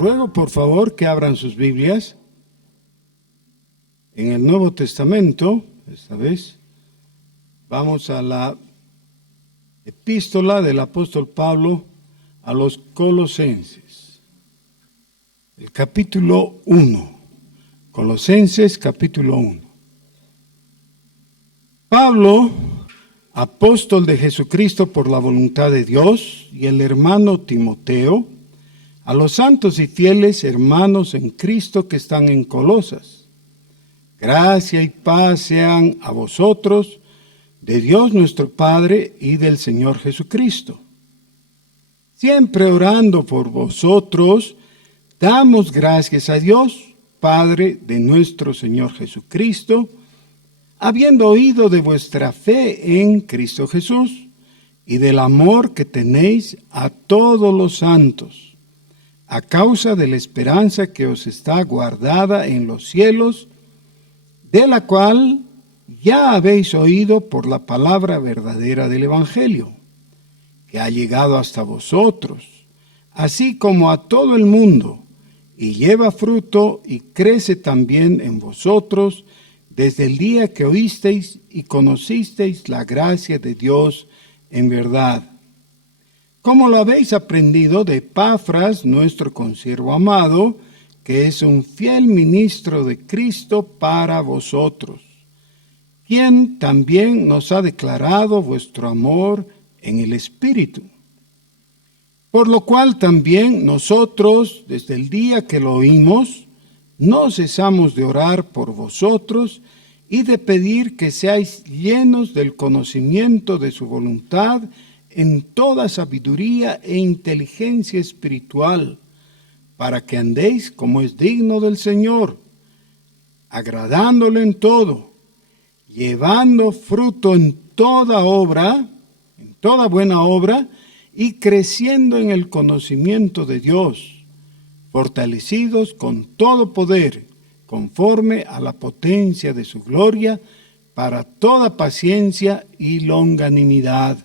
Ruego por favor que abran sus Biblias en el Nuevo Testamento. Esta vez vamos a la epístola del apóstol Pablo a los Colosenses, el capítulo 1. Colosenses capítulo 1. Pablo, apóstol de Jesucristo por la voluntad de Dios, y el hermano Timoteo, a los santos y fieles hermanos en Cristo que están en Colosas. Gracia y paz sean a vosotros, de Dios nuestro Padre y del Señor Jesucristo. Siempre orando por vosotros, damos gracias a Dios, Padre de nuestro Señor Jesucristo, habiendo oído de vuestra fe en Cristo Jesús y del amor que tenéis a todos los santos, a causa de la esperanza que os está guardada en los cielos, de la cual ya habéis oído por la palabra verdadera del Evangelio, que ha llegado hasta vosotros, así como a todo el mundo, y lleva fruto y crece también en vosotros desde el día que oísteis y conocisteis la gracia de Dios en verdad. Como lo habéis aprendido de Epafras, nuestro consiervo amado, que es un fiel ministro de Cristo para vosotros, quien también nos ha declarado vuestro amor en el Espíritu. Por lo cual también nosotros, desde el día que lo oímos, no cesamos de orar por vosotros y de pedir que seáis llenos del conocimiento de su voluntad en toda sabiduría e inteligencia espiritual, para que andéis como es digno del Señor, agradándole en todo, llevando fruto en toda obra, en toda buena obra, y creciendo en el conocimiento de Dios, fortalecidos con todo poder, conforme a la potencia de su gloria, para toda paciencia y longanimidad,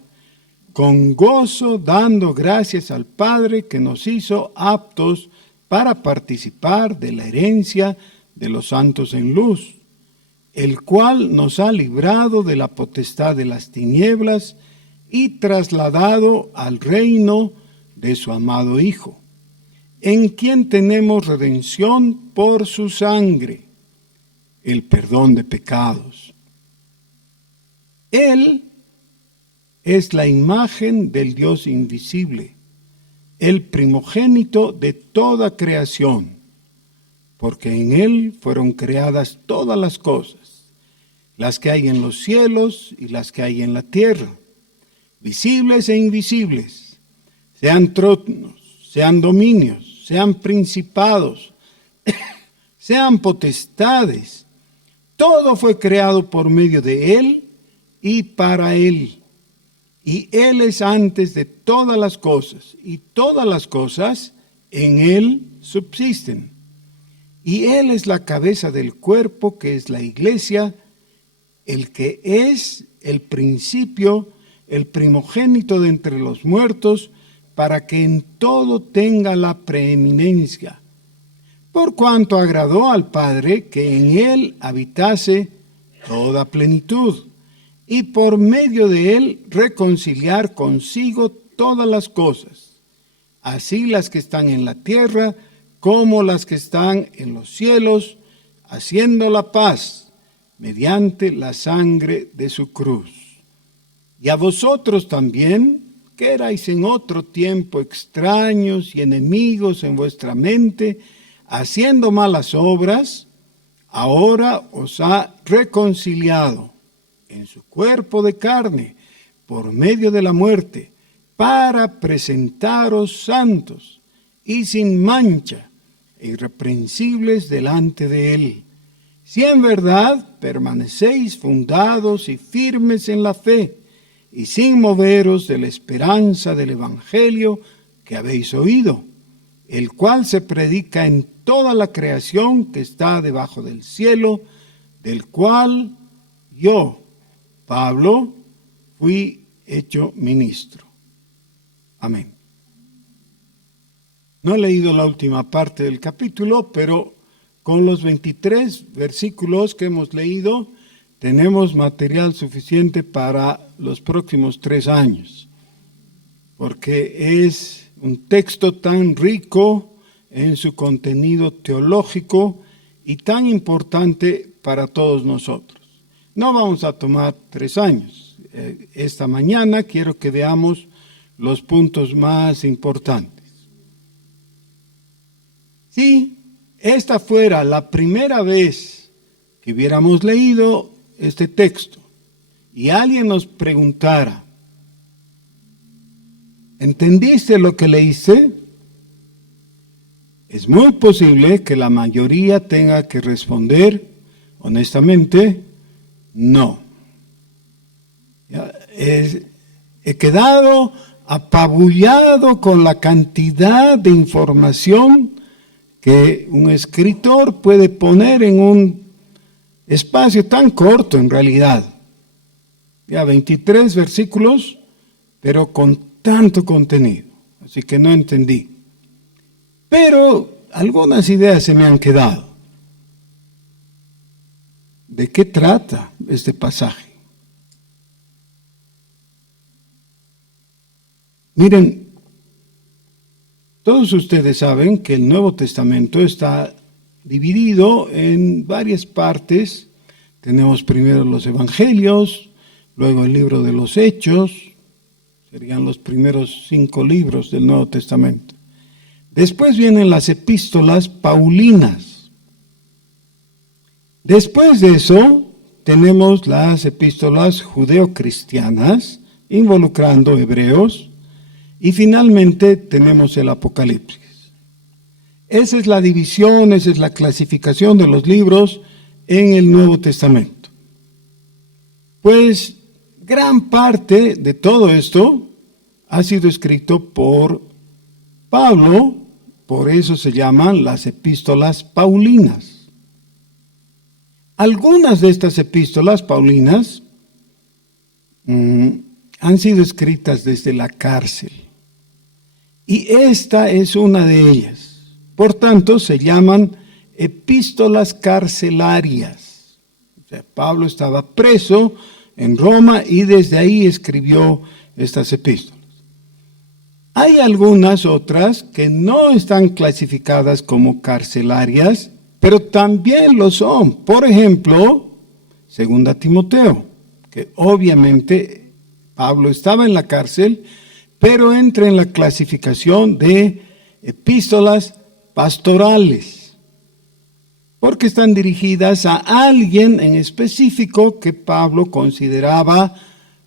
con gozo dando gracias al Padre que nos hizo aptos para participar de la herencia de los santos en luz, el cual nos ha librado de la potestad de las tinieblas y trasladado al reino de su amado Hijo, en quien tenemos redención por su sangre, el perdón de pecados. Él es la imagen del Dios invisible, el primogénito de toda creación, porque en Él fueron creadas todas las cosas, las que hay en los cielos y las que hay en la tierra, visibles e invisibles, sean tronos, sean dominios, sean principados, sean potestades. Todo fue creado por medio de Él y para Él. Y Él es antes de todas las cosas, y todas las cosas en Él subsisten. Y Él es la cabeza del cuerpo, que es la iglesia, el que es el principio, el primogénito de entre los muertos, para que en todo tenga la preeminencia, por cuanto agradó al Padre que en Él habitase toda plenitud, y por medio de Él reconciliar consigo todas las cosas, así las que están en la tierra como las que están en los cielos, haciendo la paz mediante la sangre de su cruz. Y a vosotros también, que erais en otro tiempo extraños y enemigos en vuestra mente, haciendo malas obras, ahora os ha reconciliado en su cuerpo de carne, por medio de la muerte, para presentaros santos y sin mancha, e irreprensibles delante de Él. Si en verdad permanecéis fundados y firmes en la fe, y sin moveros de la esperanza del Evangelio que habéis oído, el cual se predica en toda la creación que está debajo del cielo, del cual yo, Pablo, fui hecho ministro. Amén. No he leído la última parte del capítulo, pero con los 23 versículos que hemos leído, tenemos material suficiente para los próximos 3 años, porque es un texto tan rico en su contenido teológico y tan importante para todos nosotros. No vamos a tomar 3 años. Esta mañana quiero que veamos los puntos más importantes. Si esta fuera la primera vez que hubiéramos leído este texto y alguien nos preguntara, ¿entendiste lo que leíste? Es muy posible que la mayoría tenga que responder honestamente, no. He quedado apabullado con la cantidad de información que un escritor puede poner en un espacio tan corto en realidad. 23 versículos, pero con tanto contenido. Así que no entendí. Pero algunas ideas se me han quedado. ¿De qué trata este pasaje? Miren, todos ustedes saben que el Nuevo Testamento está dividido en varias partes. Tenemos primero los Evangelios, luego el libro de los Hechos, serían los primeros 5 libros del Nuevo Testamento. Después vienen las epístolas paulinas. Después de eso, tenemos las epístolas judeocristianas, involucrando hebreos, y finalmente tenemos el Apocalipsis. Esa es la división, esa es la clasificación de los libros en el Nuevo Testamento. Pues gran parte de todo esto ha sido escrito por Pablo, por eso se llaman las epístolas paulinas. Algunas de estas epístolas paulinas han sido escritas desde la cárcel. Y esta es una de ellas. Por tanto, se llaman epístolas carcelarias. O sea, Pablo estaba preso en Roma y desde ahí escribió estas epístolas. Hay algunas otras que no están clasificadas como carcelarias, pero también lo son. Por ejemplo, 2 Timoteo, que obviamente Pablo estaba en la cárcel, pero entra en la clasificación de epístolas pastorales, porque están dirigidas a alguien en específico que Pablo consideraba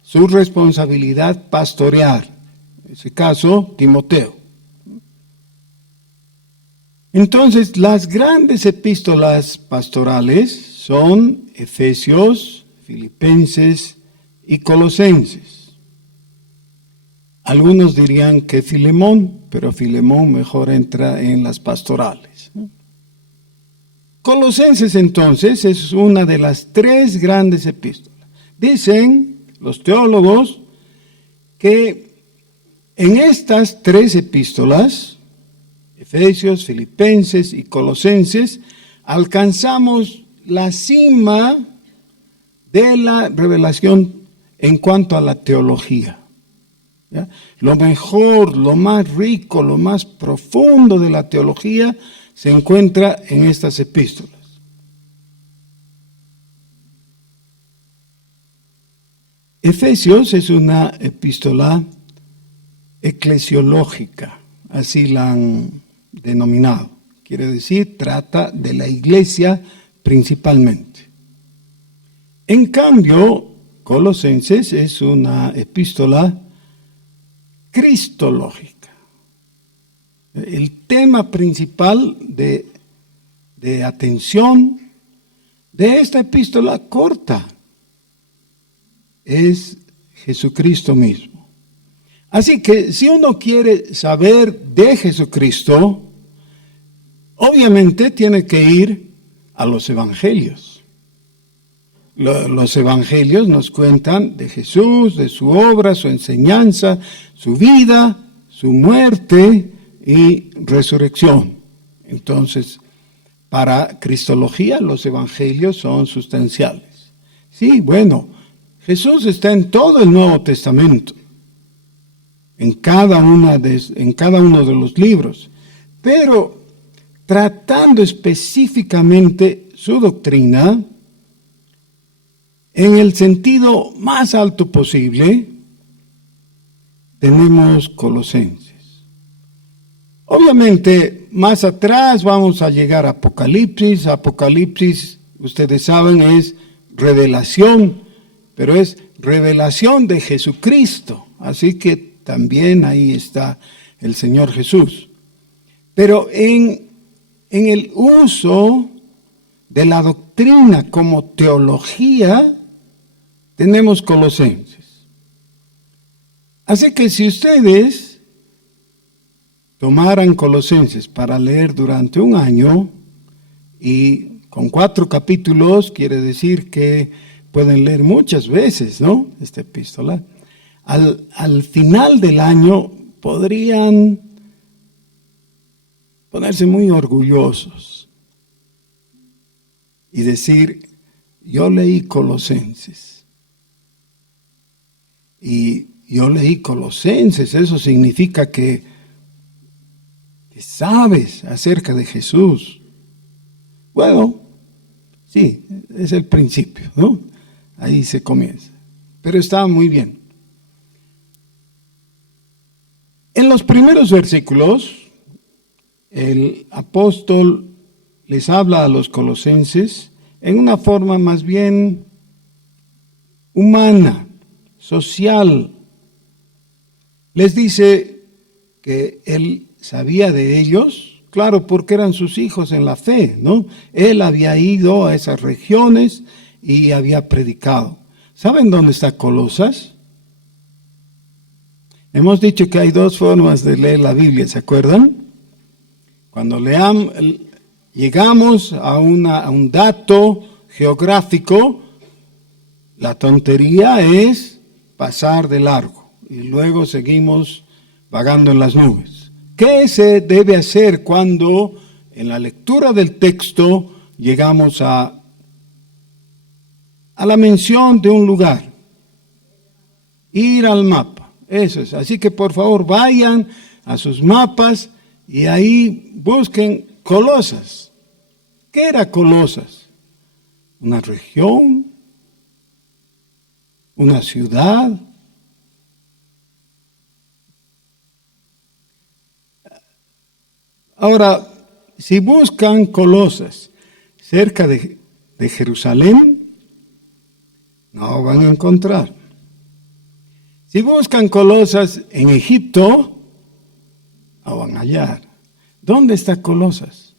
su responsabilidad pastorear, en ese caso Timoteo. Entonces, las grandes epístolas pastorales son Efesios, Filipenses y Colosenses. Algunos dirían que Filemón, pero Filemón mejor entra en las pastorales. Colosenses entonces es una de las 3 grandes epístolas. Dicen los teólogos que en estas 3 epístolas, Efesios, Filipenses y Colosenses, alcanzamos la cima de la revelación en cuanto a la teología. ¿Ya? Lo mejor, lo más rico, lo más profundo de la teología se encuentra en estas epístolas. Efesios es una epístola eclesiológica, así la han denominado. Quiere decir, trata de la iglesia principalmente. En cambio, Colosenses es una epístola cristológica. El tema principal de atención de esta epístola corta es Jesucristo mismo. Así que si uno quiere saber de Jesucristo, obviamente tiene que ir a los evangelios. Los evangelios nos cuentan de Jesús, de su obra, su enseñanza, su vida, su muerte y resurrección. Entonces, para cristología los evangelios son sustanciales. Sí, bueno, Jesús está en todo el Nuevo Testamento, en cada uno de los libros, pero tratando específicamente su doctrina en el sentido más alto posible, tenemos Colosenses. Obviamente, más atrás vamos a llegar a Apocalipsis. Apocalipsis, ustedes saben, es revelación, pero es revelación de Jesucristo. Así que también ahí está el Señor Jesús. Pero en el uso de la doctrina como teología, tenemos Colosenses. Así que si ustedes tomaran Colosenses para leer durante un año, y con 4 capítulos, quiere decir que pueden leer muchas veces, ¿no? Esta epístola. Al final del año podrían ponerse muy orgullosos y decir, yo leí Colosenses. Y yo leí Colosenses, eso significa que sabes acerca de Jesús. Bueno, sí, es el principio, ¿no? Ahí se comienza. Pero está muy bien. En los primeros versículos, el apóstol les habla a los colosenses en una forma más bien humana, social. Les dice que él sabía de ellos, claro, porque eran sus hijos en la fe, ¿no? Él había ido a esas regiones y había predicado. ¿Saben dónde está Colosas? Hemos dicho que hay 2 formas de leer la Biblia, ¿se acuerdan? Cuando llegamos a un dato geográfico, la tontería es pasar de largo y luego seguimos vagando en las nubes. ¿Qué se debe hacer cuando en la lectura del texto llegamos a la mención de un lugar? Ir al mapa, eso es. Así que por favor vayan a sus mapas y ahí busquen Colosas. ¿Qué era Colosas? ¿Una región? ¿Una ciudad? Ahora, si buscan Colosas cerca de Jerusalén, no van a encontrar. Si buscan Colosas en Egipto, no van a hallar. ¿Dónde está Colosas?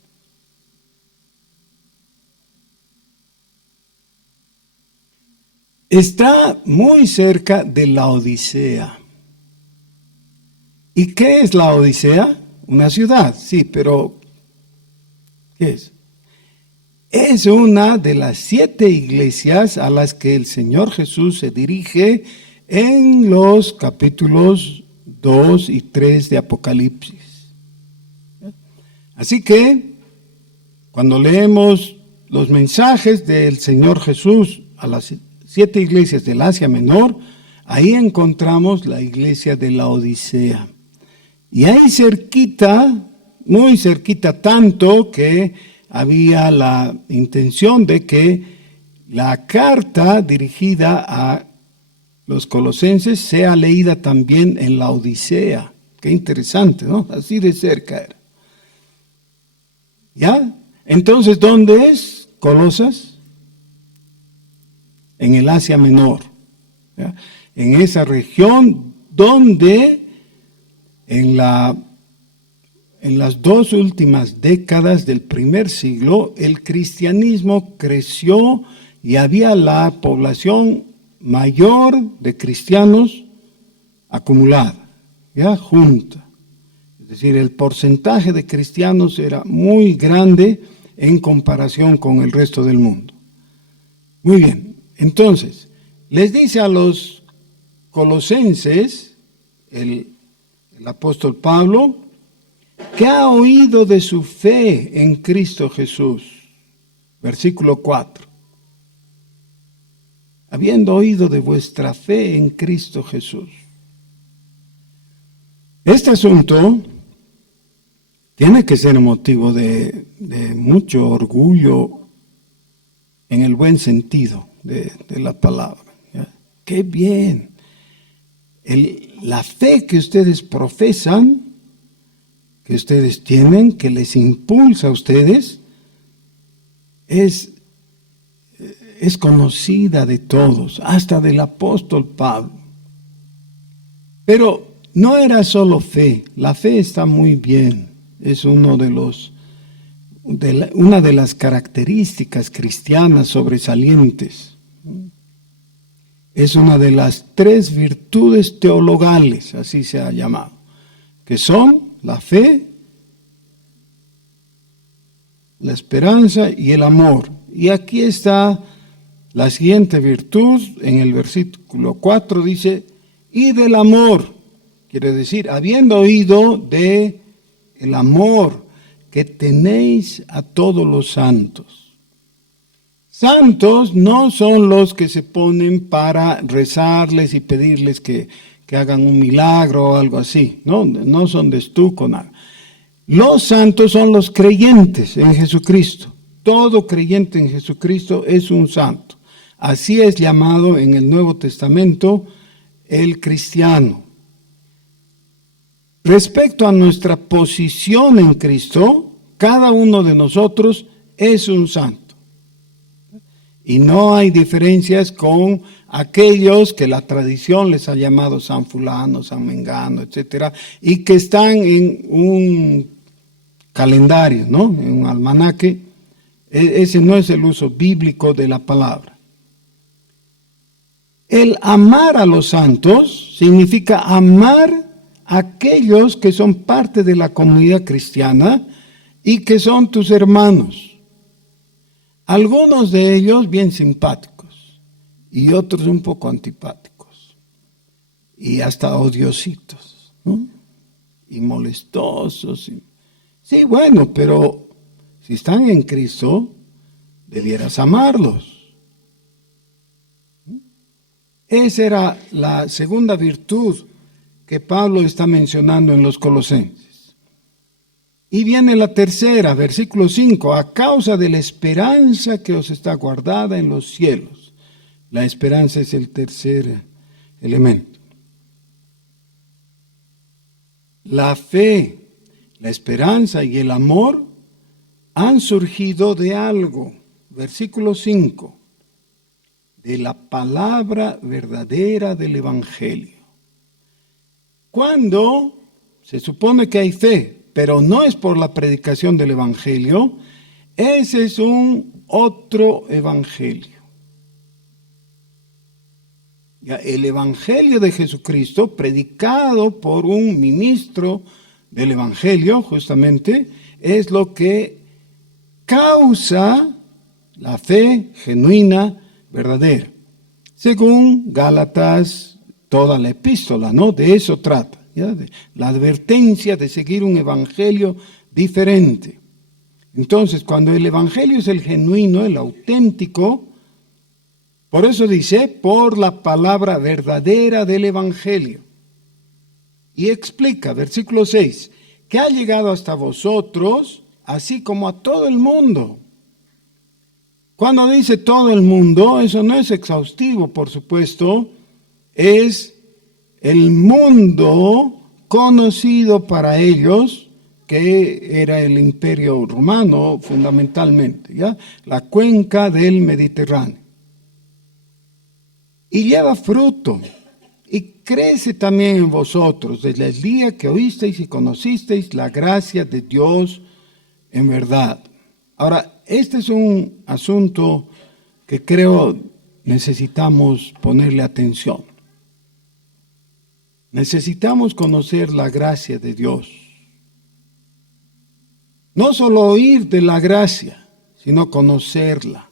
Está muy cerca de la Odisea. ¿Y qué es la Odisea? Una ciudad, sí, pero ¿qué es? Es una de las 7 iglesias a las que el Señor Jesús se dirige en los capítulos 2 y 3 de Apocalipsis. Así que, cuando leemos los mensajes del Señor Jesús a las 7 iglesias del Asia Menor, ahí encontramos la iglesia de la Odisea. Y ahí cerquita, muy cerquita, tanto que había la intención de que la carta dirigida a los colosenses sea leída también en la Odisea. Qué interesante, ¿no? Así de cerca era. ¿Ya? Entonces, ¿dónde es Colosas? En el Asia Menor. ¿Ya? En esa región donde en las 2 últimas décadas del primer siglo, el cristianismo creció y había la población mayor de cristianos acumulada, ya junta. Es decir, el porcentaje de cristianos era muy grande en comparación con el resto del mundo. Muy bien, entonces, les dice a los colosenses, el apóstol Pablo, que ha oído de su fe en Cristo Jesús. Versículo 4. Habiendo oído de vuestra fe en Cristo Jesús. Este asunto tiene que ser motivo de mucho orgullo en el buen sentido de la palabra. ¿Ya? ¡Qué bien! La fe que ustedes profesan, que ustedes tienen, que les impulsa a ustedes, es conocida de todos, hasta del apóstol Pablo. Pero no era solo fe, la fe está muy bien, es una de las características cristianas sobresalientes. Es una de las 3 virtudes teologales, así se ha llamado, que son la fe, la esperanza y el amor. Y aquí está la siguiente virtud, en el versículo 4 dice, y del amor, quiere decir, habiendo oído de el amor que tenéis a todos los santos. Santos no son los que se ponen para rezarles y pedirles que hagan un milagro o algo así, no son de estuco, nada. Los santos son los creyentes en Jesucristo. Todo creyente en Jesucristo es un santo. Así es llamado en el Nuevo Testamento el cristiano. Respecto a nuestra posición en Cristo, cada uno de nosotros es un santo. Y no hay diferencias con aquellos que la tradición les ha llamado San Fulano, San Mengano, etcétera, y que están en un calendario, en un almanaque. Ese no es el uso bíblico de la palabra. El amar a los santos significa amar a aquellos que son parte de la comunidad cristiana y que son tus hermanos. Algunos de ellos bien simpáticos y otros un poco antipáticos y hasta odiositos, y molestosos. Sí, bueno, pero si están en Cristo, debieras amarlos. Esa era la segunda virtud que Pablo está mencionando en los Colosenses. Y viene la tercera, versículo 5, a causa de la esperanza que os está guardada en los cielos. La esperanza es el tercer elemento. La fe, la esperanza y el amor han surgido de algo. Versículo 5, de la palabra verdadera del Evangelio. Cuando se supone que hay fe, pero no es por la predicación del Evangelio, ese es un otro Evangelio. Ya, el Evangelio de Jesucristo, predicado por un ministro del Evangelio, justamente, es lo que causa la fe genuina, verdadera. Según Gálatas, toda la epístola, de eso trata. De la advertencia de seguir un evangelio diferente. Entonces, cuando el evangelio es el genuino, el auténtico, por eso dice, por la palabra verdadera del evangelio. Y explica, versículo 6, que ha llegado hasta vosotros, así como a todo el mundo. Cuando dice todo el mundo, eso no es exhaustivo, por supuesto, es el mundo conocido para ellos, que era el Imperio Romano fundamentalmente, la cuenca del Mediterráneo. Y lleva fruto, y crece también en vosotros, desde el día que oísteis y conocisteis la gracia de Dios en verdad. Ahora, este es un asunto que creo necesitamos ponerle atención. Necesitamos conocer la gracia de Dios. No solo oír de la gracia, sino conocerla.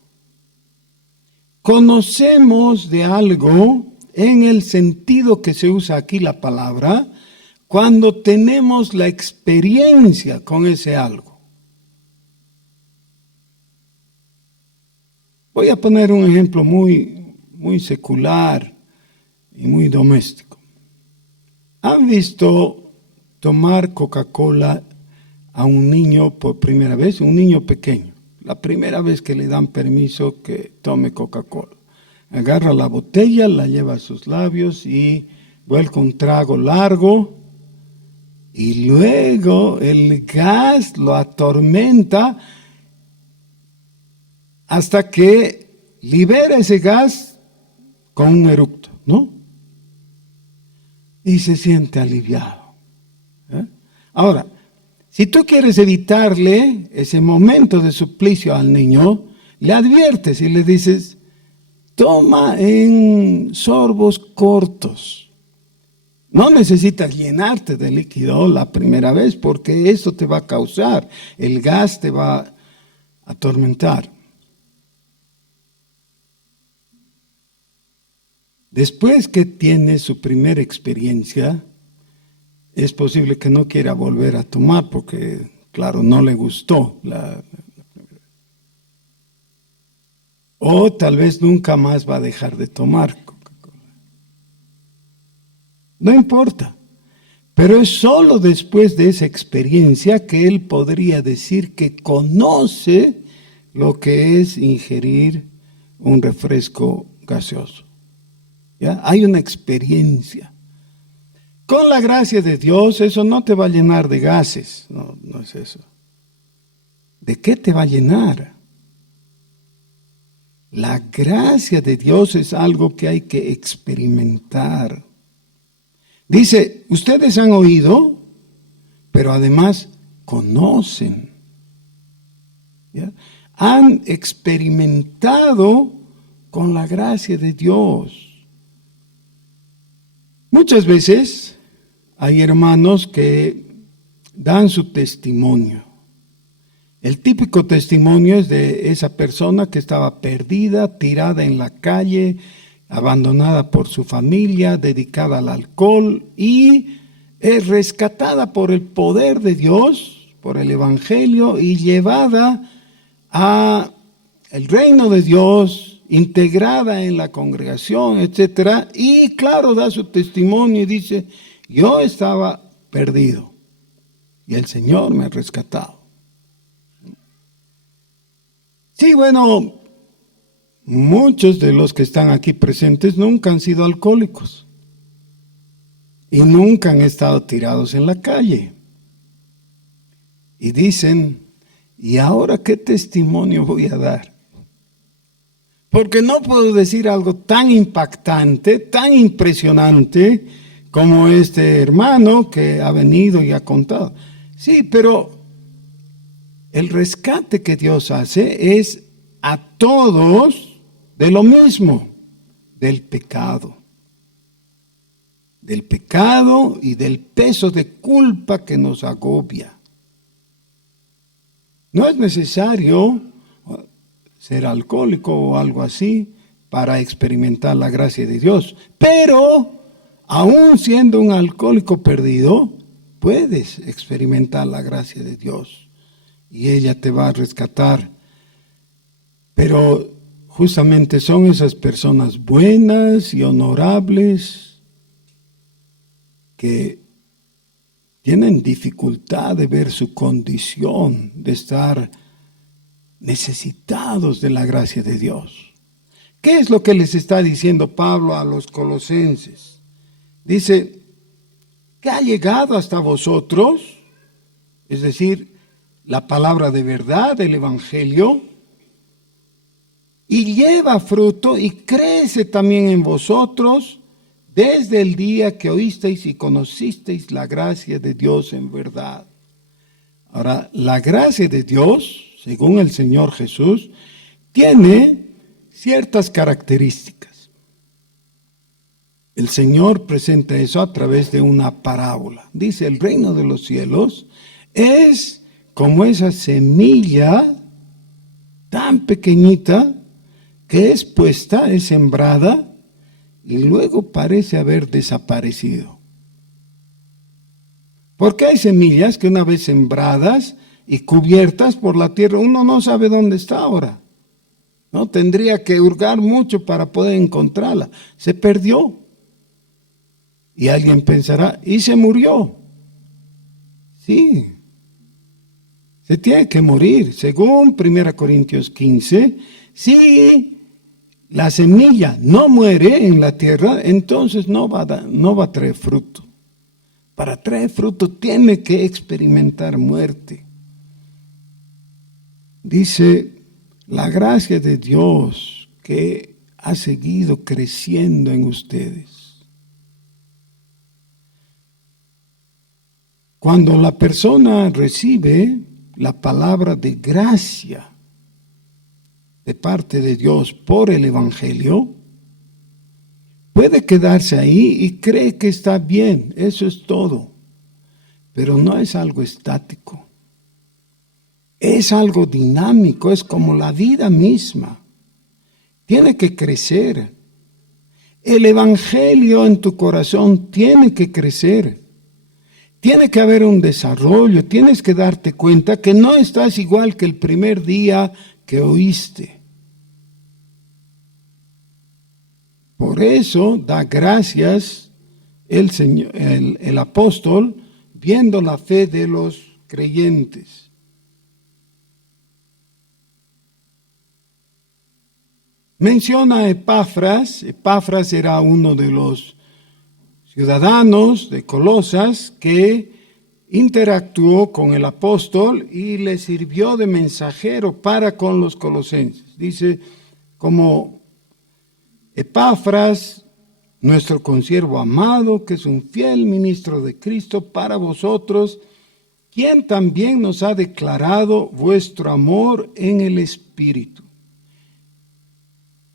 Conocemos de algo en el sentido que se usa aquí la palabra, cuando tenemos la experiencia con ese algo. Voy a poner un ejemplo muy secular y muy doméstico. ¿Han visto tomar Coca-Cola a un niño por primera vez? Un niño pequeño, la primera vez que le dan permiso que tome Coca-Cola. Agarra la botella, la lleva a sus labios y vuelca un trago largo, y luego el gas lo atormenta hasta que libera ese gas con un eructo, ¿no? Y se siente aliviado. Ahora, si tú quieres evitarle ese momento de suplicio al niño, le adviertes y le dices: toma en sorbos cortos. No necesitas llenarte de líquido la primera vez, porque eso te va a causar, el gas te va a atormentar. Después que tiene su primera experiencia, es posible que no quiera volver a tomar porque, claro, no le gustó la primera. O tal vez nunca más va a dejar de tomar Coca-Cola. No importa, pero es solo después de esa experiencia que él podría decir que conoce lo que es ingerir un refresco gaseoso. ¿Ya? Hay una experiencia. Con la gracia de Dios, eso no te va a llenar de gases. No, no es eso. ¿De qué te va a llenar? La gracia de Dios es algo que hay que experimentar. Dice, ustedes han oído, pero además conocen. ¿Ya? Han experimentado con la gracia de Dios. Muchas veces hay hermanos que dan su testimonio. El típico testimonio es de esa persona que estaba perdida, tirada en la calle, abandonada por su familia, dedicada al alcohol, y es rescatada por el poder de Dios, por el Evangelio, y llevada a el reino de Dios, integrada en la congregación, etcétera, y claro, da su testimonio y dice: yo estaba perdido y el Señor me ha rescatado. Sí, bueno, muchos de los que están aquí presentes nunca han sido alcohólicos y nunca han estado tirados en la calle. Y dicen: ¿y ahora qué testimonio voy a dar? Porque no puedo decir algo tan impactante, tan impresionante como este hermano que ha venido y ha contado. Sí, pero el rescate que Dios hace es a todos de lo mismo, del pecado y del peso de culpa que nos agobia. No es necesario ser alcohólico o algo así para experimentar la gracia de Dios, pero aún siendo un alcohólico perdido, puedes experimentar la gracia de Dios y ella te va a rescatar. Pero justamente son esas personas buenas y honorables que tienen dificultad de ver su condición, de estar necesitados de la gracia de Dios. ¿Qué es lo que les está diciendo Pablo a los colosenses? Dice que ha llegado hasta vosotros, es decir, la palabra de verdad, el Evangelio, y lleva fruto y crece también en vosotros desde el día que oísteis y conocisteis la gracia de Dios en verdad. Ahora, la gracia de Dios, según el Señor Jesús, tiene ciertas características. El Señor presenta eso a través de una parábola. Dice: el reino de los cielos es como esa semilla tan pequeñita que es puesta, es sembrada y luego parece haber desaparecido. Porque hay semillas que una vez sembradas y cubiertas por la tierra, uno no sabe dónde está ahora. ¿No? Tendría que hurgar mucho para poder encontrarla. Se perdió. Y alguien pensará, y se murió. Sí, se tiene que morir. Según 1 Corintios 15, si la semilla no muere en la tierra, entonces no va a traer fruto. Para traer fruto tiene que experimentar muerte. Dice, la gracia de Dios que ha seguido creciendo en ustedes. Cuando la persona recibe la palabra de gracia de parte de Dios por el Evangelio, puede quedarse ahí y cree que está bien, eso es todo. Pero no es algo estático. Es algo dinámico, es como la vida misma. Tiene que crecer. El Evangelio en tu corazón tiene que crecer. Tiene que haber un desarrollo, tienes que darte cuenta que no estás igual que el primer día que oíste. Por eso da gracias el Señor, el apóstol, viendo la fe de los creyentes. Menciona a Epafras. Epafras era uno de los ciudadanos de Colosas que interactuó con el apóstol y le sirvió de mensajero para con los colosenses. Dice, como Epafras, nuestro consiervo amado, que es un fiel ministro de Cristo para vosotros, quien también nos ha declarado vuestro amor en el Espíritu.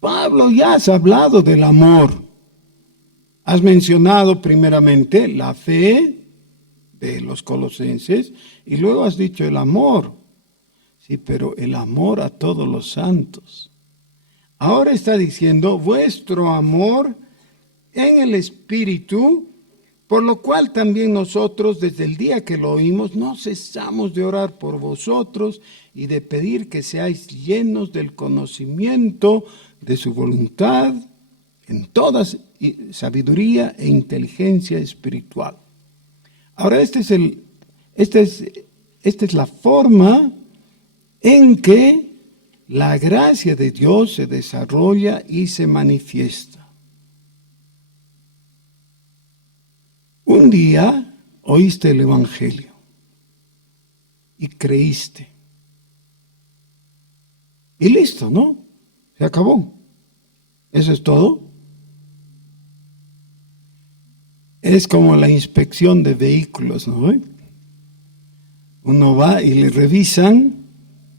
Pablo, ya has hablado del amor. Has mencionado primeramente la fe de los colosenses y luego has dicho el amor. Sí, pero el amor a todos los santos. Ahora está diciendo vuestro amor en el Espíritu, por lo cual también nosotros desde el día que lo oímos no cesamos de orar por vosotros y de pedir que seáis llenos del conocimiento de su voluntad en toda sabiduría e inteligencia espiritual. Ahora esta es la forma en que la gracia de Dios se desarrolla y se manifiesta. Un día oíste el Evangelio y creíste. Y listo, ¿no? Se acabó. ¿Eso es todo? Es como la inspección de vehículos, ¿no? Uno va y le revisan,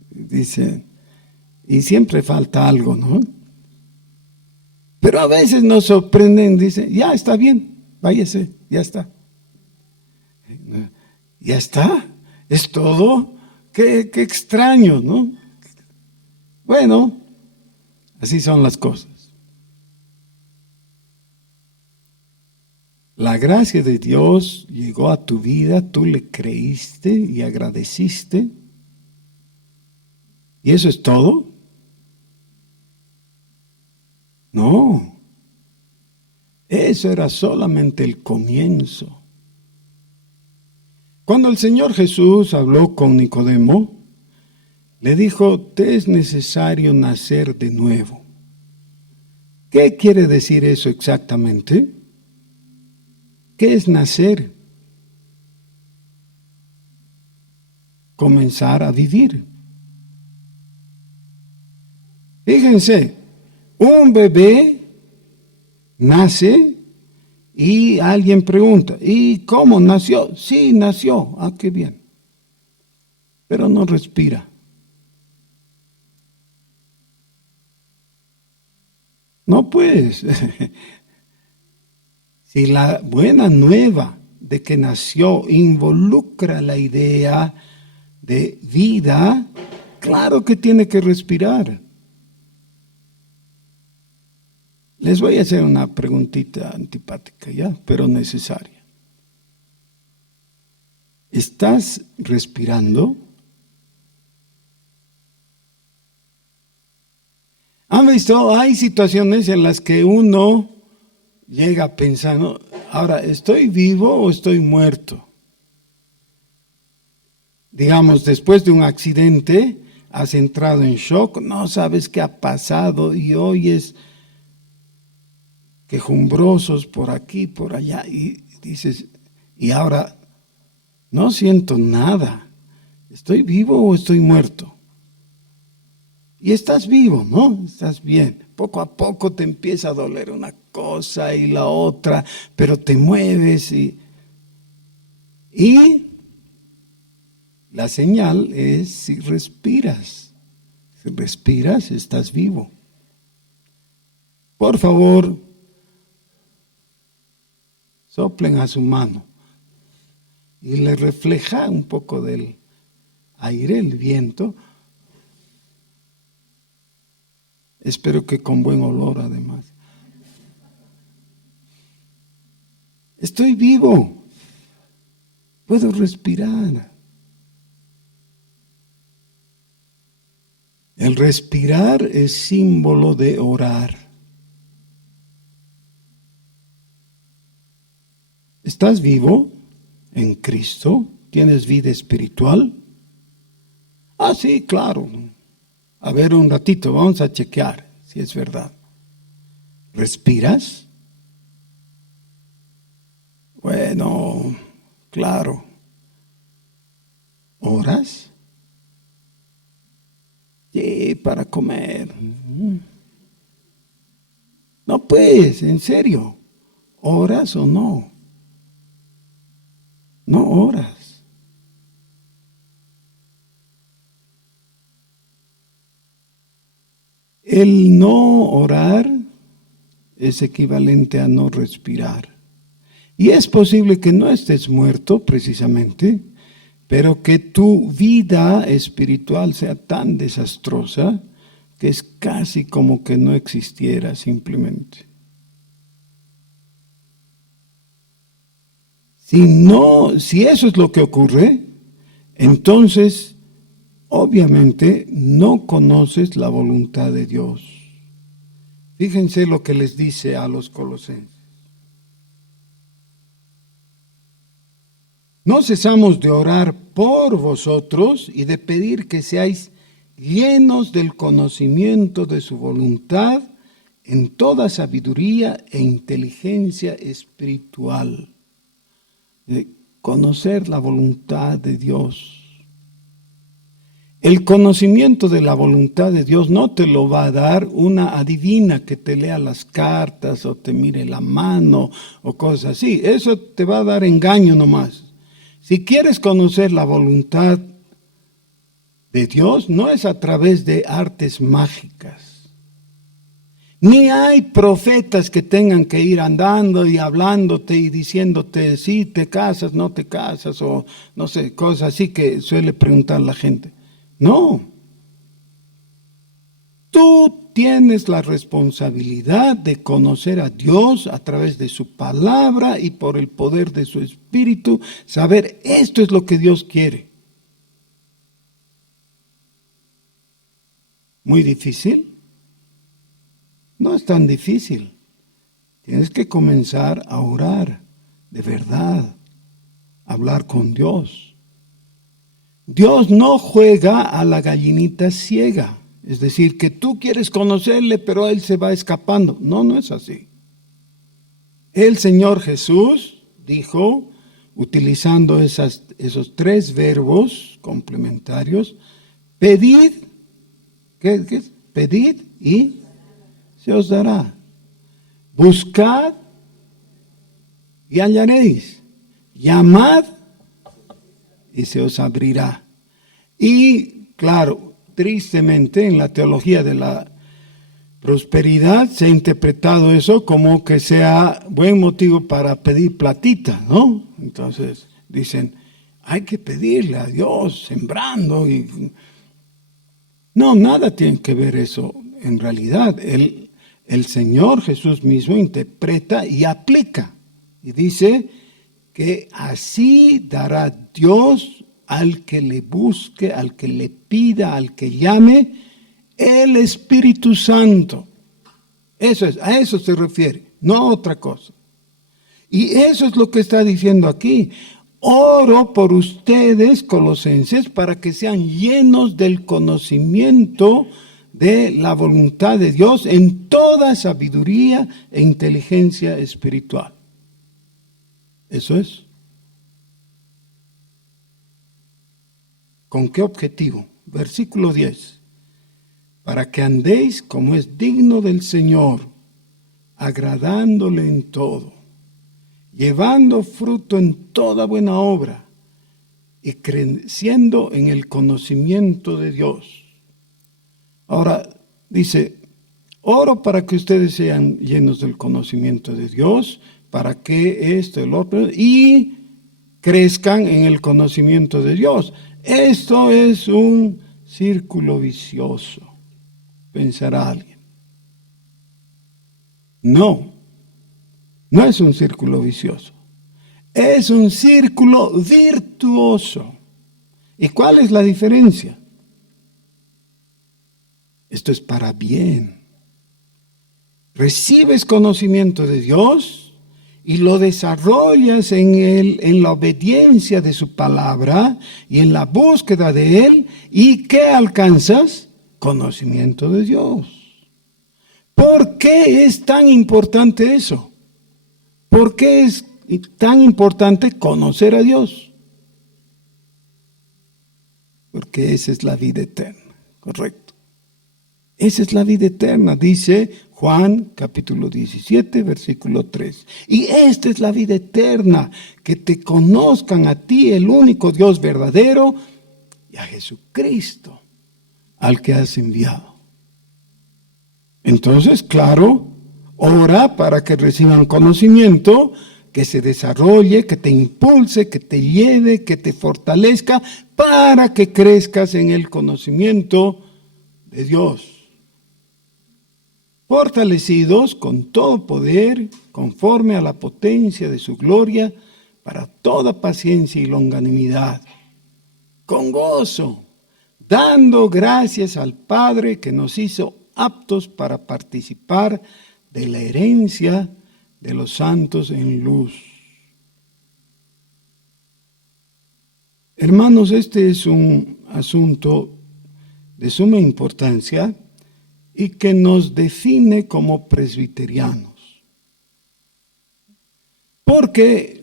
dice, y siempre falta algo, ¿no? Pero a veces nos sorprenden, dice, ya está bien, váyase, ya está. Ya está, es todo. Qué extraño, ¿no? Bueno, así son las cosas. La gracia de Dios llegó a tu vida, tú le creíste y agradeciste. ¿Y eso es todo? No, eso era solamente el comienzo. Cuando el Señor Jesús habló con Nicodemo, le dijo, te es necesario nacer de nuevo. ¿Qué quiere decir eso exactamente? ¿Qué es nacer? Comenzar a vivir. Fíjense, un bebé nace y alguien pregunta, ¿y cómo nació? Sí, nació. Ah, qué bien. Pero no respira. No, pues. Si la buena nueva de que nació involucra la idea de vida, claro que tiene que respirar. Les voy a hacer una preguntita antipática, ¿ya? Pero necesaria. ¿Estás respirando? ¿Han visto? Hay situaciones en las que uno llega pensando, ahora, ¿estoy vivo o estoy muerto? Digamos, después de un accidente, has entrado en shock, no sabes qué ha pasado y oyes quejumbrosos por aquí, por allá, y dices, y ahora no siento nada, ¿estoy vivo o estoy muerto? Y estás vivo, ¿no? Estás bien. Poco a poco te empieza a doler una cosa y la otra, pero te mueves y la señal es si respiras. Si respiras, estás vivo. Por favor, soplen a su mano y le refleja un poco del aire, el viento. Espero que con buen olor además. Estoy vivo. Puedo respirar. El respirar es símbolo de orar. ¿Estás vivo en Cristo? ¿Tienes vida espiritual? Ah, sí, claro. A ver, un ratito, vamos a chequear si es verdad. ¿Respiras? Bueno, claro. ¿Oras? Sí, para comer. No, pues, en serio. ¿Oras o no? No oras. El no orar es equivalente a no respirar. Y es posible que no estés muerto precisamente, pero que tu vida espiritual sea tan desastrosa que es casi como que no existiera simplemente. Si eso es lo que ocurre, entonces obviamente no conoces la voluntad de Dios. Fíjense lo que les dice a los colosenses. No cesamos de orar por vosotros y de pedir que seáis llenos del conocimiento de su voluntad en toda sabiduría e inteligencia espiritual. De conocer la voluntad de Dios. El conocimiento de la voluntad de Dios no te lo va a dar una adivina que te lea las cartas o te mire la mano o cosas así. Eso te va a dar engaño nomás. Si quieres conocer la voluntad de Dios, no es a través de artes mágicas. Ni hay profetas que tengan que ir andando y hablándote y diciéndote si te casas, no te casas, o no sé, cosas así que suele preguntar la gente. No. Tú tienes la responsabilidad de conocer a Dios a través de su palabra y por el poder de su Espíritu, saber esto es lo que Dios quiere. ¿Muy difícil? No es tan difícil. Tienes que comenzar a orar de verdad, a hablar con Dios. Dios no juega a la gallinita ciega. Es decir, que tú quieres conocerle, pero Él se va escapando. No, no es así. El Señor Jesús dijo, utilizando esos 3 verbos complementarios, pedid, ¿qué es? Pedid y se os dará. Buscad y hallaréis. Llamad y se os abrirá. Y claro, tristemente en la teología de la prosperidad se ha interpretado eso como que sea buen motivo para pedir platita, ¿no? Entonces dicen, hay que pedirle a Dios sembrando y no, nada tiene que ver eso. En realidad, el Señor Jesús mismo interpreta y aplica y dice, que así dará Dios al que le busque, al que le pida, al que llame, el Espíritu Santo. Eso es, a eso se refiere, no a otra cosa. Y eso es lo que está diciendo aquí. Oro por ustedes, colosenses, para que sean llenos del conocimiento de la voluntad de Dios en toda sabiduría e inteligencia espiritual. Eso es. ¿Con qué objetivo? Versículo 10. Para que andéis como es digno del Señor, agradándole en todo, llevando fruto en toda buena obra y creciendo en el conocimiento de Dios. Ahora dice, oro para que ustedes sean llenos del conocimiento de Dios, para que esto, el otro, y crezcan en el conocimiento de Dios. Esto es un círculo vicioso, pensará alguien. No es un círculo vicioso, es un círculo virtuoso. ¿Y cuál es la diferencia? Esto es para bien. Recibes conocimiento de Dios y lo desarrollas en la obediencia de su palabra y en la búsqueda de Él. ¿Y qué alcanzas? Conocimiento de Dios. ¿Por qué es tan importante eso? ¿Por qué es tan importante conocer a Dios? Porque esa es la vida eterna, correcto. Esa es la vida eterna, dice Juan capítulo 17, versículo 3. Y esta es la vida eterna, que te conozcan a ti, el único Dios verdadero, y a Jesucristo, al que has enviado. Entonces, claro, ora para que reciban conocimiento, que se desarrolle, que te impulse, que te lleve, que te fortalezca, para que crezcas en el conocimiento de Dios. Fortalecidos con todo poder, conforme a la potencia de su gloria, para toda paciencia y longanimidad, con gozo, dando gracias al Padre que nos hizo aptos para participar de la herencia de los santos en luz. Hermanos, este es un asunto de suma importancia y que nos define como presbiterianos. Porque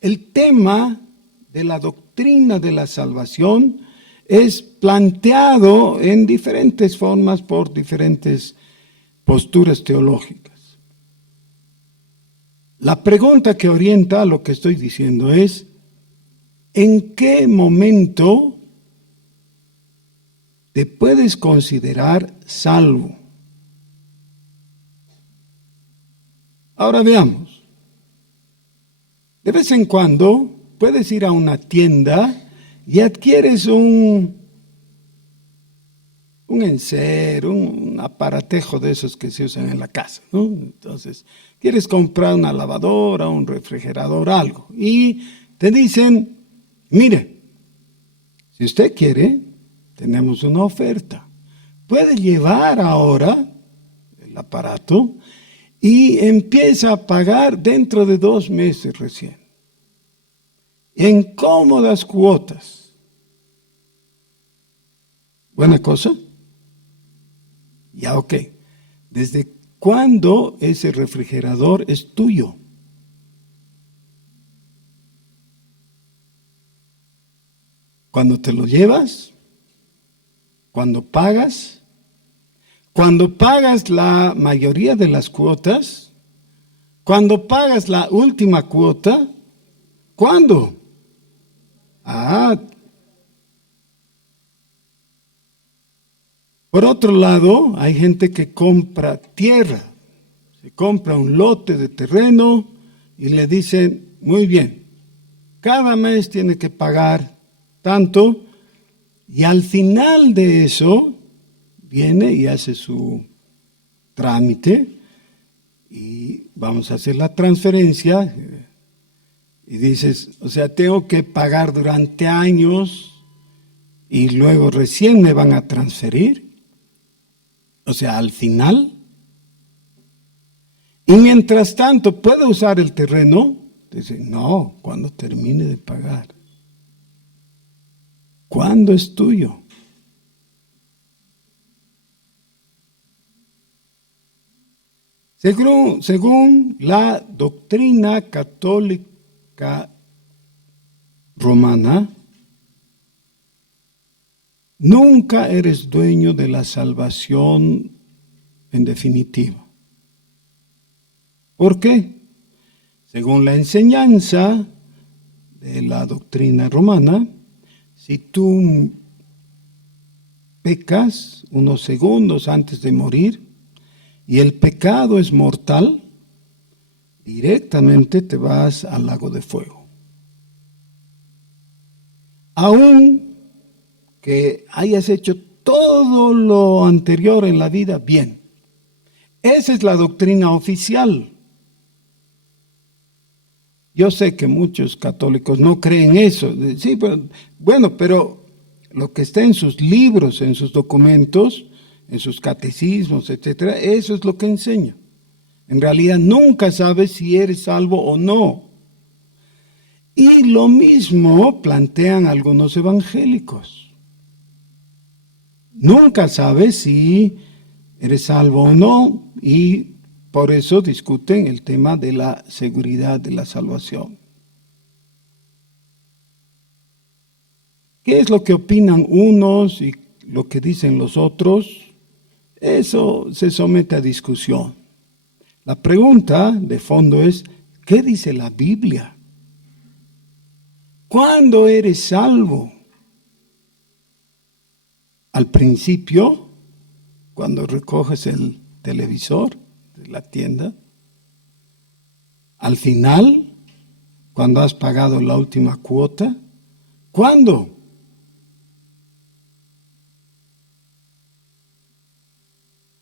el tema de la doctrina de la salvación es planteado en diferentes formas por diferentes posturas teológicas. La pregunta que orienta a lo que estoy diciendo es, ¿en qué momento te puedes considerar salvo? Ahora veamos. De vez en cuando puedes ir a una tienda y adquieres un enser, un aparatejo de esos que se usan en la casa, ¿no? Entonces, quieres comprar una lavadora, un refrigerador, algo. Y te dicen, mire, si usted quiere, tenemos una oferta. Puede llevar ahora el aparato y empieza a pagar dentro de 2 meses recién, en cómodas cuotas. ¿Buena cosa? Ya, ok. ¿Desde cuándo ese refrigerador es tuyo? ¿Cuando te lo llevas? ¿Cuando pagas? ¿Cuando pagas la mayoría de las cuotas? ¿Cuando pagas la última cuota? ¿Cuándo? Por otro lado, hay gente que compra tierra, se compra un lote de terreno y le dicen, muy bien, cada mes tiene que pagar tanto, y al final de eso viene y hace su trámite y vamos a hacer la transferencia Y dices, o sea, tengo que pagar durante años y luego recién me van a transferir. O sea, al final. Y mientras tanto, ¿puedo usar el terreno? Dice, no, cuando termine de pagar. ¿Cuándo es tuyo? Según la doctrina católica romana, nunca eres dueño de la salvación en definitiva. ¿Por qué? Según la enseñanza de la doctrina romana, si tú pecas unos segundos antes de morir y el pecado es mortal, directamente te vas al lago de fuego. Aún que hayas hecho todo lo anterior en la vida, bien. Esa es la doctrina oficial. Yo sé que muchos católicos no creen eso. Sí, pero, bueno, pero lo que está en sus libros, en sus documentos, en sus catecismos, etcétera, eso es lo que enseña. En realidad nunca sabes si eres salvo o no. Y lo mismo plantean algunos evangélicos. Nunca sabes si eres salvo o no, y por eso discuten el tema de la seguridad de la salvación. ¿Qué es lo que opinan unos y lo que dicen los otros? Eso se somete a discusión. La pregunta de fondo es, ¿qué dice la Biblia? ¿Cuándo eres salvo? Al principio, cuando recoges el televisor de la tienda. Al final, cuando has pagado la última cuota. ¿Cuándo?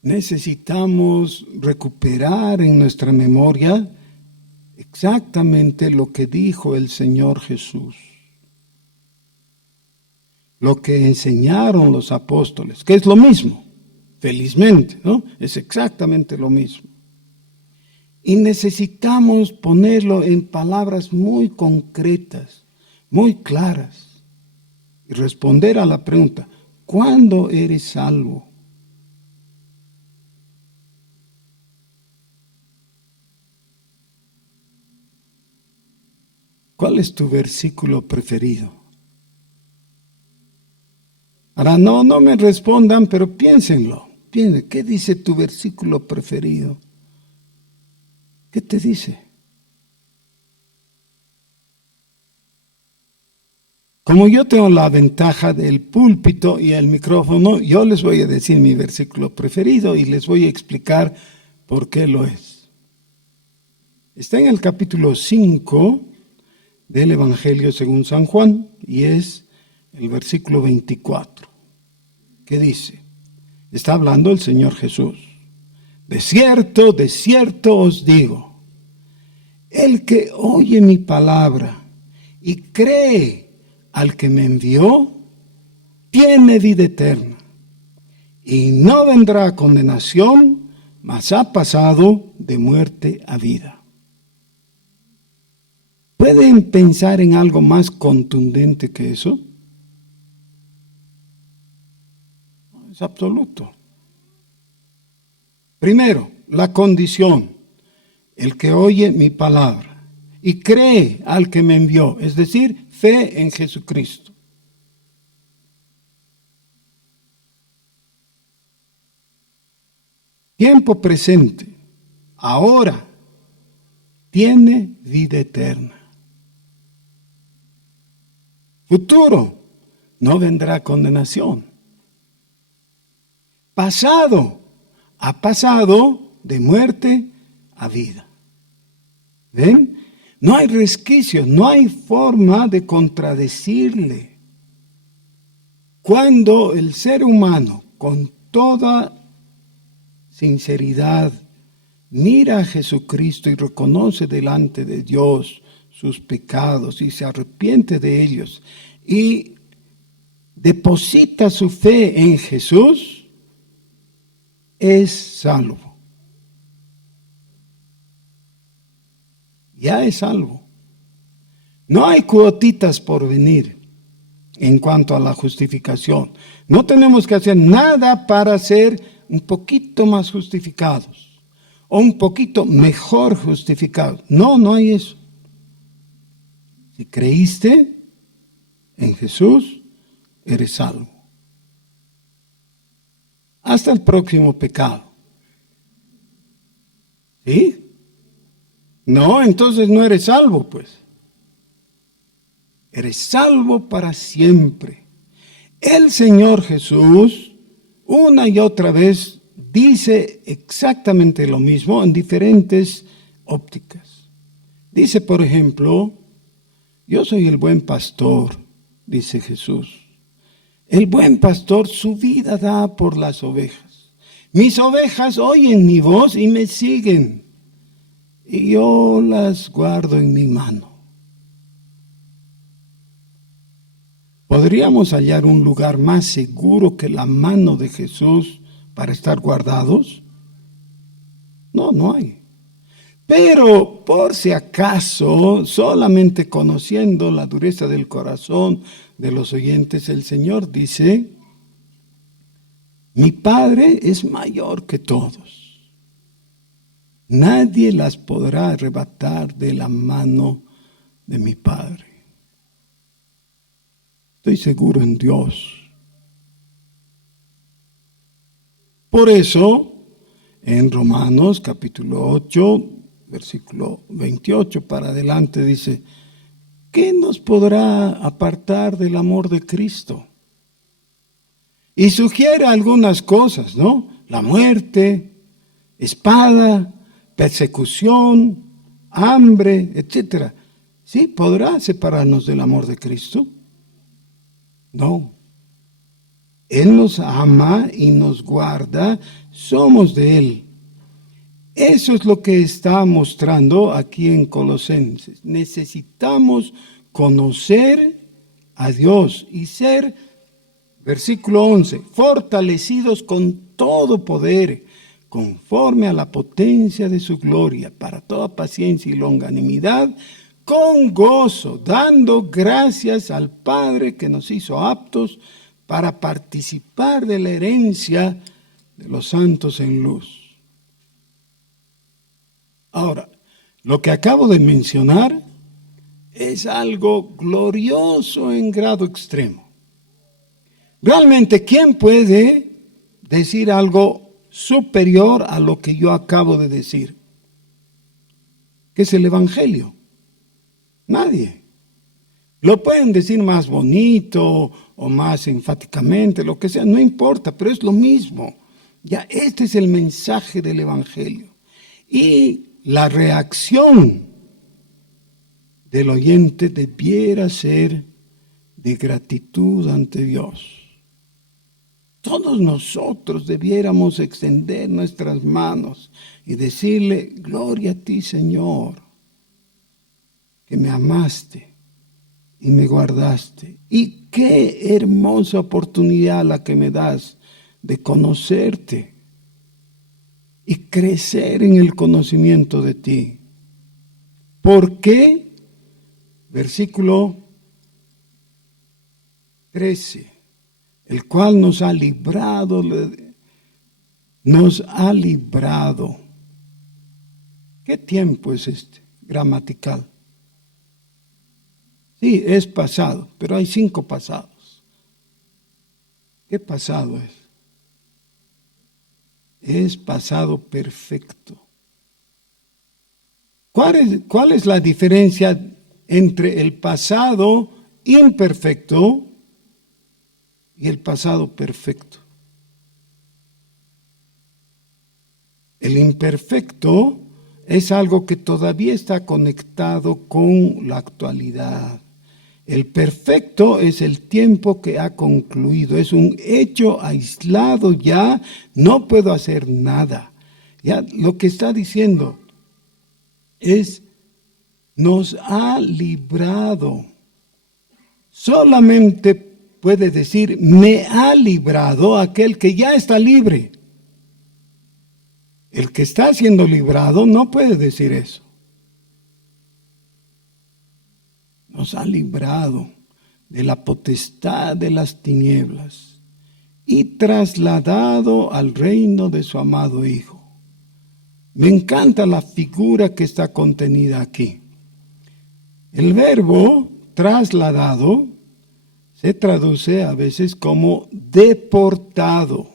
Necesitamos recuperar en nuestra memoria exactamente lo que dijo el Señor Jesús, lo que enseñaron los apóstoles, que es lo mismo, felizmente, ¿no? Es exactamente lo mismo. Y necesitamos ponerlo en palabras muy concretas, muy claras, y responder a la pregunta, ¿cuándo eres salvo? ¿Cuál es tu versículo preferido? Ahora no me respondan, pero piénsenlo. Piensen, ¿qué dice tu versículo preferido? ¿Qué te dice? Como yo tengo la ventaja del púlpito y el micrófono, yo les voy a decir mi versículo preferido y les voy a explicar por qué lo es. Está en el capítulo 5 del Evangelio según San Juan y es el versículo 24. ¿Qué dice? Está hablando el Señor Jesús. De cierto os digo, el que oye mi palabra y cree al que me envió, tiene vida eterna y no vendrá a condenación, mas ha pasado de muerte a vida. ¿Pueden pensar en algo más contundente que eso? No, es absoluto. Primero, la condición, el que oye mi palabra y cree al que me envió, es decir, fe en Jesucristo. Tiempo presente, ahora, tiene vida eterna. Futuro, no vendrá condenación. Pasado, ha pasado de muerte a vida. ¿Ven? No hay resquicio, no hay forma de contradecirle. Cuando el ser humano, con toda sinceridad, mira a Jesucristo y reconoce delante de Dios sus pecados y se arrepiente de ellos y deposita su fe en Jesús, es salvo. Ya es salvo. No hay cuotitas por venir en cuanto a la justificación. No tenemos que hacer nada para ser un poquito más justificados o un poquito mejor justificados. No, no hay eso. Si creíste en Jesús, eres salvo. Hasta el próximo pecado. ¿Sí? No, entonces no eres salvo, pues. Eres salvo para siempre. El Señor Jesús, una y otra vez, dice exactamente lo mismo en diferentes ópticas. Dice, por ejemplo, yo soy el buen pastor, dice Jesús. El buen pastor su vida da por las ovejas. Mis ovejas oyen mi voz y me siguen, y yo las guardo en mi mano. ¿Podríamos hallar un lugar más seguro que la mano de Jesús para estar guardados? No, no hay. Pero por si acaso, solamente conociendo la dureza del corazón de los oyentes, el Señor dice, mi Padre es mayor que todos. Nadie las podrá arrebatar de la mano de mi Padre. Estoy seguro en Dios. Por eso, en Romanos capítulo 8, versículo 28 para adelante dice, ¿qué nos podrá apartar del amor de Cristo? Y sugiere algunas cosas, ¿no? La muerte, espada, persecución, hambre, etc. ¿Sí? ¿Podrá separarnos del amor de Cristo? No. Él nos ama y nos guarda, somos de Él. Eso es lo que está mostrando aquí en Colosenses. Necesitamos conocer a Dios y ser, versículo 11, fortalecidos con todo poder, conforme a la potencia de su gloria, para toda paciencia y longanimidad, con gozo, dando gracias al Padre que nos hizo aptos para participar de la herencia de los santos en luz. Ahora, lo que acabo de mencionar es algo glorioso en grado extremo. Realmente, ¿quién puede decir algo superior a lo que yo acabo de decir? ¿Qué es el Evangelio? Nadie. Lo pueden decir más bonito o más enfáticamente, lo que sea, no importa, pero es lo mismo. Ya, este es el mensaje del Evangelio. Y la reacción del oyente debiera ser de gratitud ante Dios. Todos nosotros debiéramos extender nuestras manos y decirle, gloria a ti, Señor, que me amaste y me guardaste. Y qué hermosa oportunidad la que me das de conocerte y crecer en el conocimiento de ti. ¿Por qué? Versículo 13, el cual nos ha librado. ¿Qué tiempo es este? Gramatical. Sí, es pasado, pero hay 5 pasados. ¿Qué pasado es? Es pasado perfecto. ¿Cuál es la diferencia entre el pasado imperfecto y el pasado perfecto? El imperfecto es algo que todavía está conectado con la actualidad. El perfecto es el tiempo que ha concluido, es un hecho aislado ya, no puedo hacer nada. Ya lo que está diciendo es, nos ha librado. Solamente puede decir, me ha librado aquel que ya está libre. El que está siendo librado no puede decir eso. Nos ha librado de la potestad de las tinieblas y trasladado al reino de su amado Hijo. Me encanta la figura que está contenida aquí. El verbo trasladado se traduce a veces como deportado.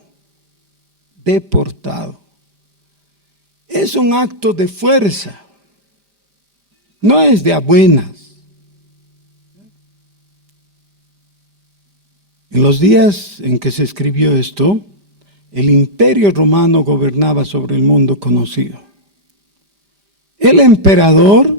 Deportado. Es un acto de fuerza. No es de a buenas. En los días en que se escribió esto, el imperio romano gobernaba sobre el mundo conocido. El emperador,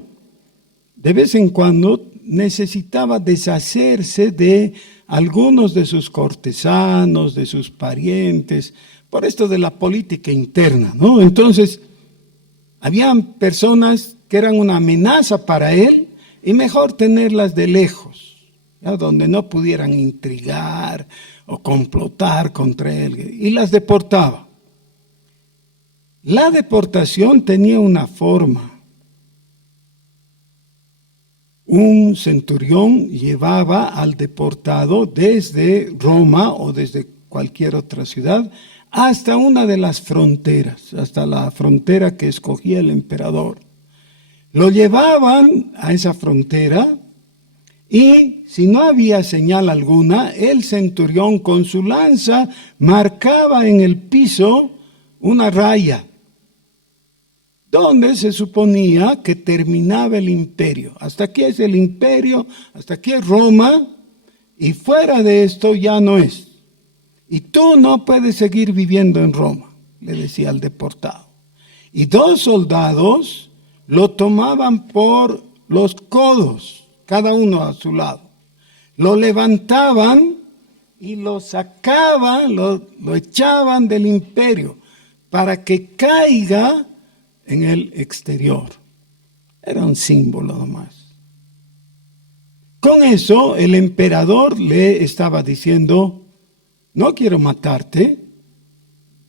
de vez en cuando, necesitaba deshacerse de algunos de sus cortesanos, de sus parientes, por esto de la política interna, ¿no? Entonces, habían personas que eran una amenaza para él y mejor tenerlas de lejos, ¿ya? Donde no pudieran intrigar o complotar contra él, y las deportaba. La deportación tenía una forma. Un centurión llevaba al deportado desde Roma o desde cualquier otra ciudad hasta una de las fronteras, hasta la frontera que escogía el emperador. Lo llevaban a esa frontera y si no había señal alguna, el centurión con su lanza marcaba en el piso una raya, donde se suponía que terminaba el imperio. Hasta aquí es el imperio, hasta aquí es Roma, y fuera de esto ya no es. Y tú no puedes seguir viviendo en Roma, le decía al deportado. Y 2 soldados lo tomaban por los codos, cada uno a su lado. Lo levantaban y lo sacaban, lo echaban del imperio para que caiga en el exterior. Era un símbolo nomás. Con eso el emperador le estaba diciendo, no quiero matarte,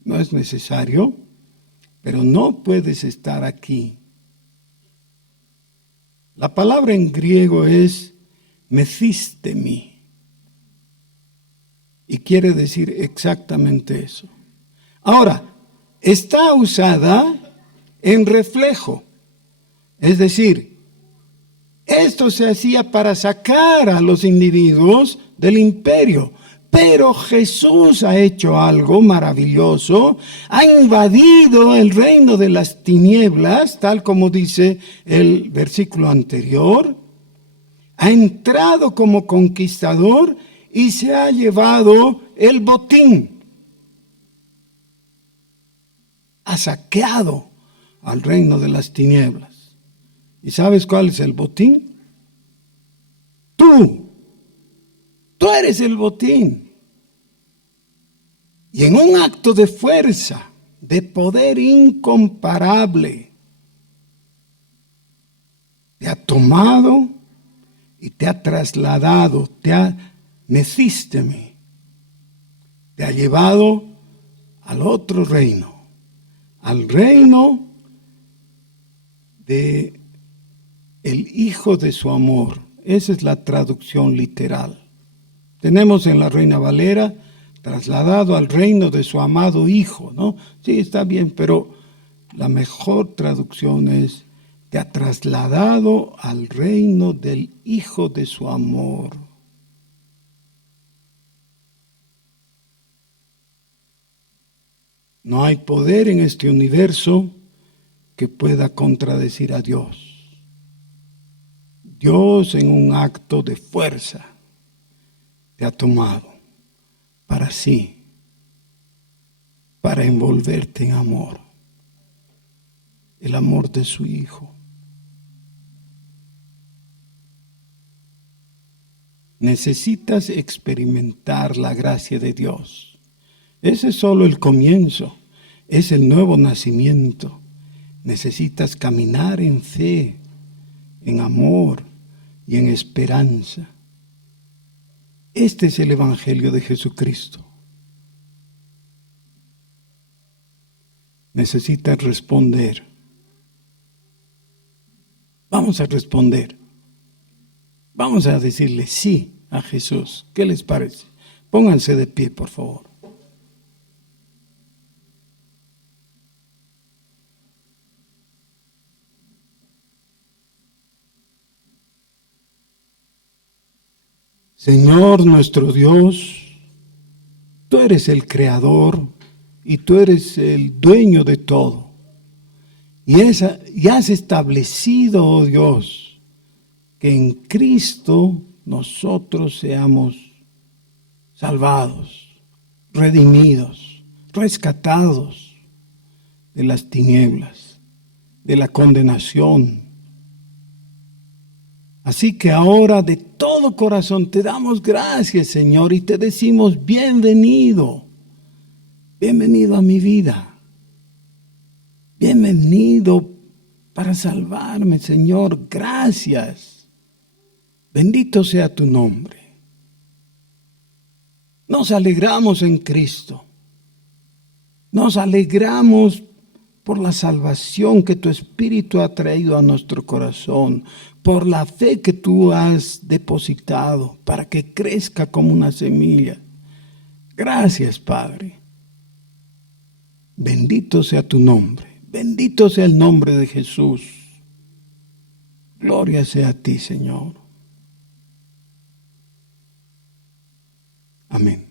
no es necesario, pero no puedes estar aquí. La palabra en griego es methistemi y quiere decir exactamente eso. Ahora, está usada en reflejo, es decir, esto se hacía para sacar a los individuos del imperio, pero Jesús ha hecho algo maravilloso, ha invadido el reino de las tinieblas, tal como dice el versículo anterior, ha entrado como conquistador y se ha llevado el botín, ha saqueado al reino de las tinieblas. ¿Y sabes cuál es el botín? Tú eres el botín. Y en un acto de fuerza, de poder incomparable, te ha tomado y te ha trasladado, te ha methistemi, te ha llevado al otro reino, al reino de el Hijo de su amor. Esa es la traducción literal. Tenemos en la Reina Valera, trasladado al reino de su amado Hijo, ¿no? Sí, está bien, pero la mejor traducción es, te ha trasladado al reino del Hijo de su amor. No hay poder en este universo que pueda contradecir a Dios. Dios en un acto de fuerza te ha tomado para sí, para envolverte en amor, el amor de su Hijo. Necesitas experimentar la gracia de Dios. Ese es solo el comienzo, es el nuevo nacimiento. Necesitas caminar en fe, en amor y en esperanza. Este es el Evangelio de Jesucristo. Necesitas responder. Vamos a responder. Vamos a decirle sí a Jesús. ¿Qué les parece? Pónganse de pie, por favor. Señor nuestro Dios, tú eres el creador y tú eres el dueño de todo. Y has establecido, oh Dios, que en Cristo nosotros seamos salvados, redimidos, rescatados de las tinieblas, de la condenación. Así que ahora de todo corazón te damos gracias, Señor, y te decimos bienvenido, bienvenido a mi vida, bienvenido para salvarme, Señor, gracias. Bendito sea tu nombre. Nos alegramos en Cristo. Nos alegramos por la salvación que tu Espíritu ha traído a nuestro corazón, por la fe que tú has depositado para que crezca como una semilla. Gracias, Padre. Bendito sea tu nombre. Bendito sea el nombre de Jesús. Gloria sea a ti, Señor. Amén.